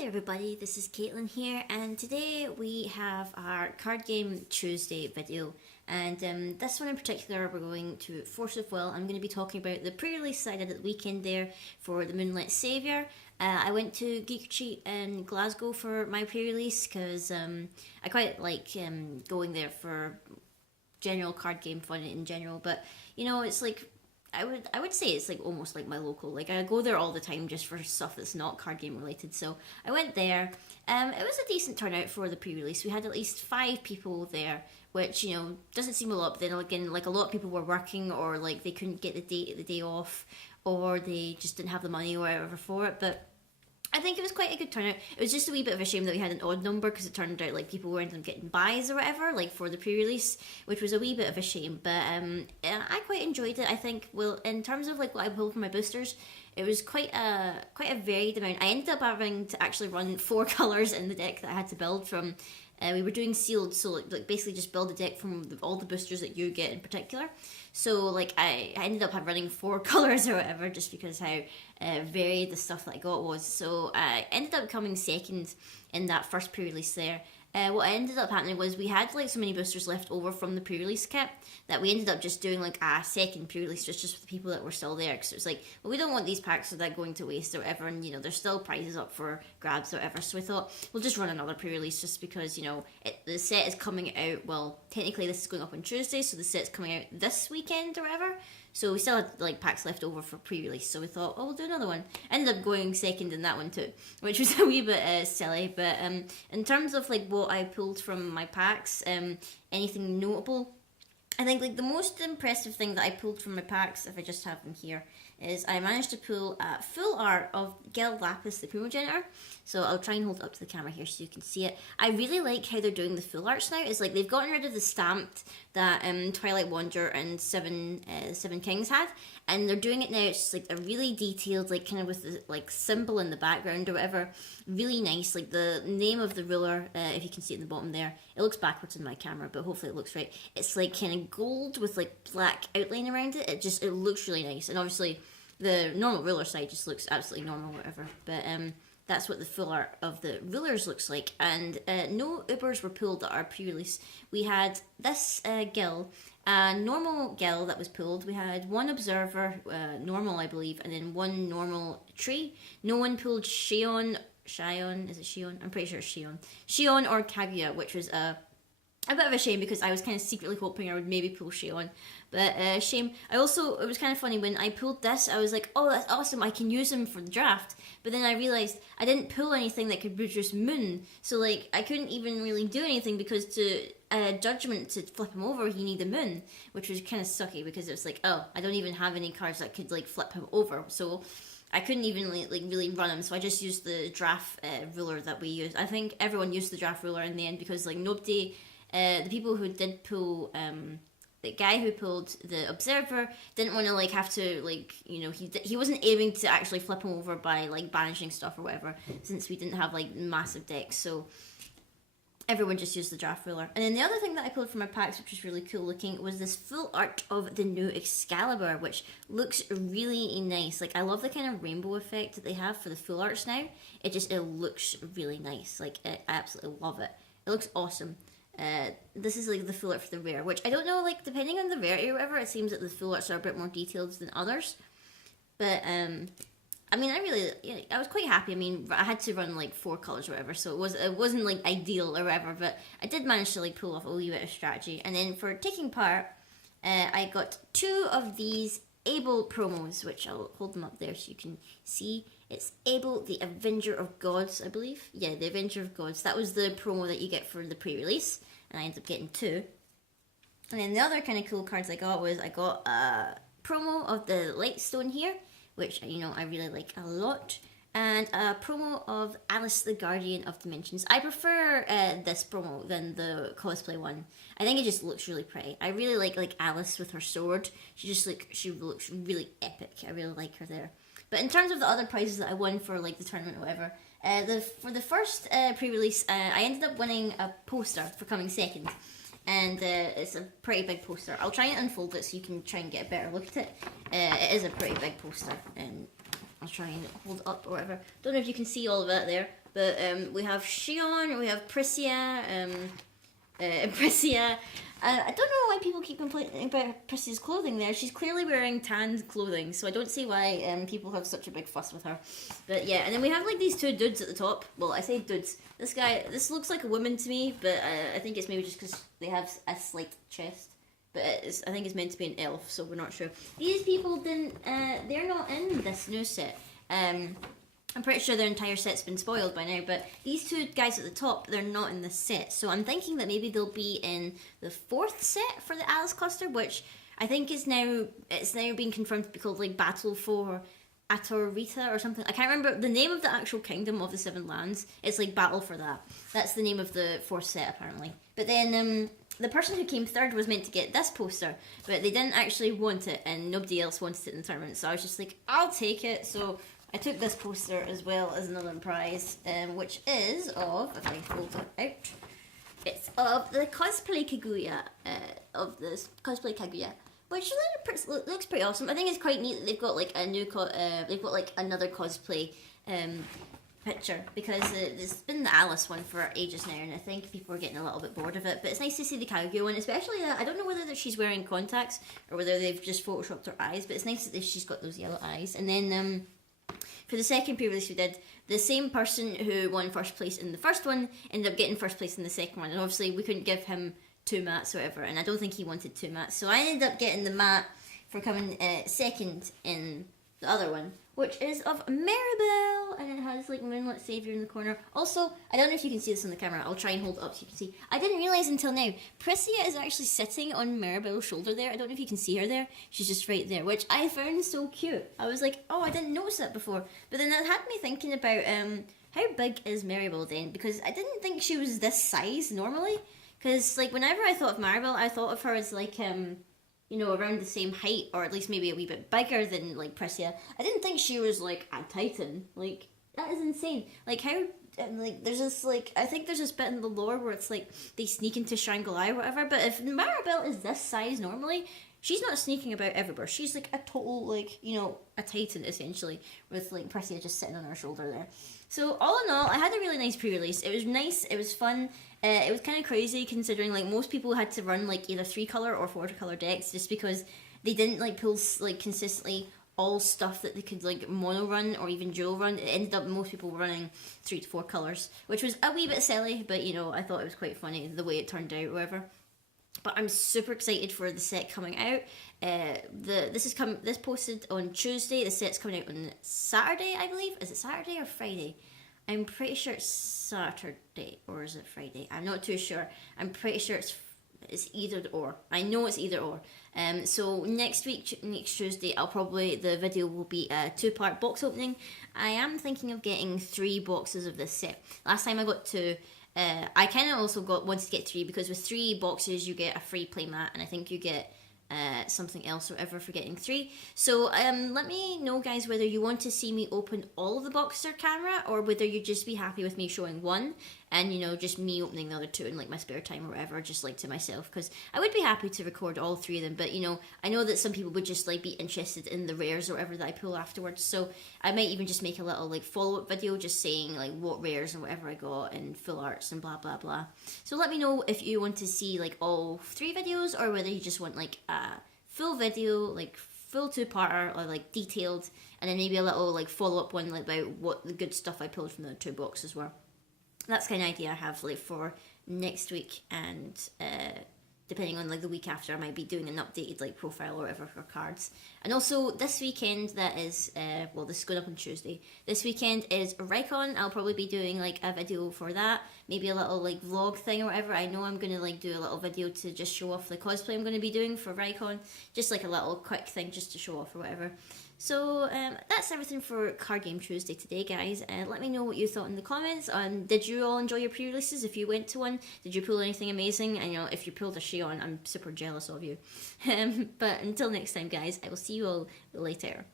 there everybody, this is Caitlin here, and today we have our Card Game Tuesday video, and this one in particular we're going to Force of Will. I'm going to be talking about the pre-release I did at the weekend there for the Moonlit Savior. I went to Geek Retreat in Glasgow for my pre-release because I quite like going there for general card game fun in general, but you know, it's like I would say it's like almost like my local. Like I go there all the time just for stuff that's not card game related. So I went there. It was a decent turnout for the pre-release. We had at least 5 people there, which, you know, doesn't seem a lot. But then again, like a lot of people were working, or like they couldn't get the day off, or they just didn't have the money or whatever for it. But I think it was quite a good turnout. It was just a wee bit of a shame that we had an odd number, because it turned out like people weren't getting buys or whatever, like for the pre-release, which was a wee bit of a shame. But I quite enjoyed it. I think, well, in terms of like what I pulled from my boosters, it was quite a varied amount. I ended up having to actually run 4 colours in the deck that I had to build from. We were doing sealed, so like basically just build a deck from all the boosters that you get in particular. So like I ended up running 4 colours or whatever, just because how varied the stuff that I got was. So I ended up coming second in that first pre-release there. What ended up happening was we had like so many boosters left over from the pre-release kit that we ended up just doing like a second pre-release just for the people that were still there, because it was like, well, we don't want these packs that going to waste or whatever, and you know there's still prizes up for grabs or whatever, so we thought we'll just run another pre-release, just because, you know, the set is coming out, well, technically this is going up on Tuesday, so the set's coming out this weekend or whatever. So we still had like packs left over for pre-release, so we thought, oh, we'll do another one. Ended up going second in that one too, which was a wee bit silly. But in terms of like what I pulled from my packs, anything notable, I think like the most impressive thing that I pulled from my packs, if I just have them here, is I managed to pull full art of Gil Lapis, the Primogenitor. So I'll try and hold it up to the camera here so you can see it. I really like how they're doing the full arts now. It's like they've gotten rid of the stamped that Twilight Wanderer and Seven Kings had, and they're doing it now. It's just like a really detailed, like kind of with the like symbol in the background or whatever. Really nice. Like the name of the ruler, if you can see it in the bottom there, it looks backwards in my camera, but hopefully it looks right. It's like kind of gold with like black outline around it. It looks really nice, and obviously the normal ruler side just looks absolutely normal, whatever. But that's what the full art of the rulers looks like. And no Ubers were pulled at our pre-release. We had this Gil, normal Gil that was pulled. We had 1 Observer, normal I believe, and then 1 normal tree. No one pulled Shion, is it Shion? I'm pretty sure it's Shion. Shion or Kaguya, which was a bit of a shame, because I was kind of secretly hoping I would maybe pull Shion. But shame. It was kind of funny when I pulled this. I was like, oh, that's awesome, I can use him for the draft. But then I realized I didn't pull anything that could produce Moon, so like I couldn't even really do anything, because to Judgment to flip him over he needed Moon, which was kind of sucky, because it was like, oh, I don't even have any cards that could like flip him over, so I couldn't even like really run him. So I just used the draft ruler that we used. I think everyone used the draft ruler in the end, because like nobody, the people who did pull the guy who pulled the Observer didn't want to like have to like, you know, he wasn't aiming to actually flip him over by like banishing stuff or whatever, since we didn't have like massive decks, so everyone just used the draft ruler. And then the other thing that I pulled from my packs, which was really cool looking, was this full art of the new Excalibur, which looks really nice. Like I love the kind of rainbow effect that they have for the full arts now. It looks really nice. Like I absolutely love it. It looks awesome. This is like the full art for the rare, which I don't know, like depending on the rarity or whatever, it seems that the full arts are a bit more detailed than others. But I mean, I was quite happy. I mean, I had to run like 4 colours or whatever, so it wasn't like ideal or whatever, but I did manage to like pull off a wee bit of strategy. And then for taking part, I got 2 of these Abel promos, which I'll hold them up there so you can see. It's Abel, the Avenger of Gods, I believe. Yeah, the Avenger of Gods. That was the promo that you get for the pre-release, and I ended up getting 2. And then the other kind of cool cards I got was, I got a promo of the Lightstone here, which, you know, I really like a lot, and a promo of Alice, the Guardian of Dimensions. I prefer this promo than the cosplay one. I think it just looks really pretty. I really like Alice with her sword. She looks really epic. I really like her there. But in terms of the other prizes that I won for like the tournament or whatever, for the first pre-release, I ended up winning a poster for coming second. And it's a pretty big poster. I'll try and unfold it so you can try and get a better look at it. It is a pretty big poster, and I'll try and hold it up or whatever. Don't know if you can see all of it there, But we have Shion, we have Priscia, Priscia. I don't know why people keep complaining about Priscia's clothing there. She's clearly wearing tanned clothing, so I don't see why people have such a big fuss with her. But yeah, and then we have like these two dudes at the top. Well, I say dudes. This looks like a woman to me, but I think it's maybe just because they have a slight chest. But I think it's meant to be an elf, so we're not sure. These people didn't, they're not in this new set. I'm pretty sure their entire set's been spoiled by now, but these two guys at the top, they're not in this set. So I'm thinking that maybe they'll be in the fourth set for the Alice cluster, which I think is now, it's now being confirmed to be called like Battle for Atorrita or something. I can't remember the name of the actual kingdom of the Seven Lands. It's like Battle for that. That's the name of the fourth set apparently. But then the person who came third was meant to get this poster, but they didn't actually want it and nobody else wanted it in the tournament. So I was just like, I'll take it. So I took this poster as well as another prize, which is of, if I fold it out, it's of the cosplay Kaguya, which looks pretty awesome. I think it's quite neat that they've got like a new, they've got like another cosplay picture, because there's been the Alice one for ages now, and I think people are getting a little bit bored of it. But it's nice to see the Kaguya one, especially that I don't know whether she's wearing contacts or whether they've just photoshopped her eyes, but it's nice that she's got those yellow eyes. And then for the second pre-release we did, the same person who won first place in the first one ended up getting first place in the second one, and obviously we couldn't give him 2 mats or whatever, and I don't think he wanted 2 mats, so I ended up getting the mat for coming second in the other one, which is of Maribel, and it has like Moonlit Savior in the corner. Also, I don't know if you can see this on the camera, I'll try and hold it up so you can see. I didn't realise until now, Priscia is actually sitting on Maribel's shoulder there. I don't know if you can see her there. She's just right there, which I found so cute. I was like, oh, I didn't notice that before. But then that had me thinking about how big is Maribel then? Because I didn't think she was this size normally. Because like whenever I thought of Maribel, I thought of her as like you know, around the same height, or at least maybe a wee bit bigger than like Priscia. I didn't think she was like a titan. Like, that is insane. Like how, like there's this like, I think there's this bit in the lore where it's like they sneak into Shangri-La or whatever, but if Maribel is this size normally, she's not sneaking about everywhere. She's like a total, like, you know, a titan essentially, with like Priscia just sitting on her shoulder there. So all in all, I had a really nice pre-release. It was nice, it was fun. It was kind of crazy considering like most people had to run like either 3-color or 4-color decks just because they didn't like pull like consistently all stuff that they could like mono run or even dual run. It ended up most people running 3 to 4 colors, which was a wee bit silly, but you know, I thought it was quite funny the way it turned out, whatever. But I'm super excited for the set coming out. This posted on Tuesday. The set's coming out on Saturday, I believe. Is it Saturday or Friday? I'm pretty sure it's Saturday, or is it Friday? I'm not too sure. I'm pretty sure it's either or. I know it's either or. So next Tuesday, the video will be a 2-part box opening. I am thinking of getting 3 boxes of this set. Last time I got 2. I kind of also wanted to get 3 because with 3 boxes you get a free playmat, and I think you get something else or whatever for getting 3. So let me know, guys, whether you want to see me open all of the boxes or camera, or whether you'd just be happy with me showing 1 and, you know, just me opening the other 2 in like my spare time or whatever, just like to myself, because I would be happy to record all 3 of them. But you know, I know that some people would just like be interested in the rares or whatever that I pull afterwards, so I might even just make a little like follow-up video just saying like what rares and whatever I got and full arts and blah blah blah. So let me know if you want to see like all 3 videos, or whether you just want like a full video, like full 2-parter, or like detailed, and then maybe a little like follow-up one like, about what the good stuff I pulled from the 2 boxes were. That's the kind of idea I have like for next week, and depending on like the week after, I might be doing an updated like profile or whatever for cards. And also this weekend, that is well, this is going up on Tuesday. This weekend is Raycon. I'll probably be doing like a video for that, maybe a little like vlog thing or whatever. I know I'm gonna like do a little video to just show off the cosplay I'm gonna be doing for Raycon, just like a little quick thing just to show off or whatever. So that's everything for Card Game Tuesday today, guys. Let me know what you thought in the comments. Did you all enjoy your pre-releases? If you went to one, did you pull anything amazing? And you know, if you pulled a Shion, I'm super jealous of you. But until next time, guys, I will see you all later.